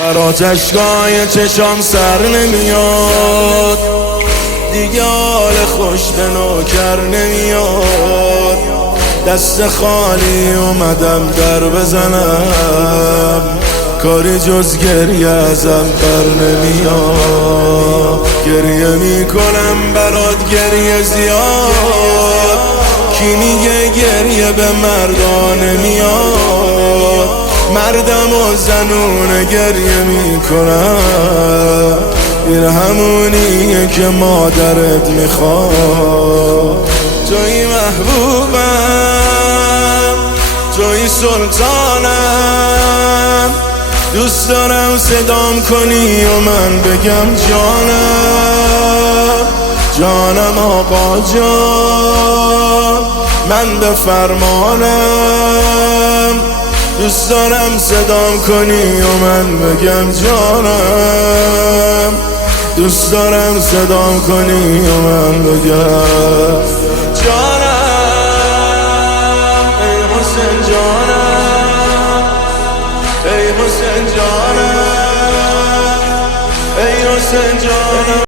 برات اشکای چشام سر نمیاد، دیگه حال خوش به نوکر نمیاد. دست خالی اومدم در بزنم، کاری جز گریه ازم بر نمیاد. گریه میکنم برات گریه زیاد، کی میگه گریه به مردا نمیاد؟ مردم و زنونه گریه میکنن، این همونیه که مادرت میخواد. توی محبوبم، توی سلطانم، دوست دارم صدام کنی و من بگم جانم. جانم آقا جان، من به فرمانم. دوست دارم صدام کنی و من بگم جانم. دوست دارم صدام کنی و من بگم جانم. ای حسین جانم، ای حسین جانم، ای حسین جانم.